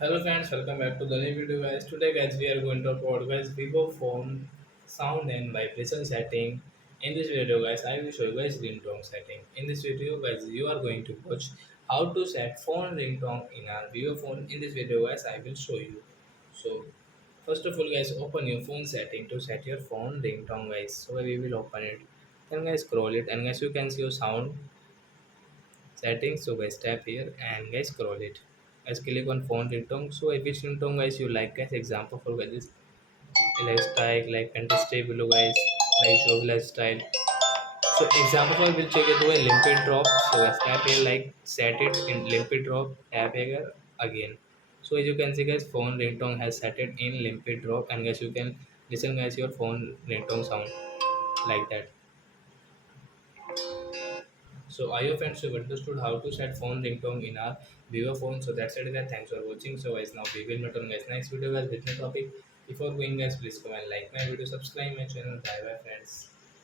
Hello friends, welcome back to the new video guys. Today guys we are going to talk about guys Vivo phone sound and vibration setting. In this video guys I will show you guys ringtone setting. In this video guys you are going to watch how to set phone ringtone in our Vivo phone. In this video guys I will show you. So first of all guys open your phone setting to set your phone ringtone guys. So we will open it. Then guys scroll it and guys you can see your sound settings. So guys tap here and guys scroll it. Guys click on phone ringtone. So which ringtone guys you like guys? Example for guys is lifestyle like contest below guys like show lifestyle. So example for will check it to a limpid drop. So guys tap here like set it in limpid drop. Tap here again. So as you can see guys phone ringtone has set it in limpid drop and guys you can listen guys your phone ringtone sound like that. So I hope friends have understood how to set phone ringtone in our Vivo phone. So that's it guys. Thanks for watching. So guys now we will meet on guys next video guys with new topic. Before going guys please comment like my video, subscribe my channel. Bye bye friends.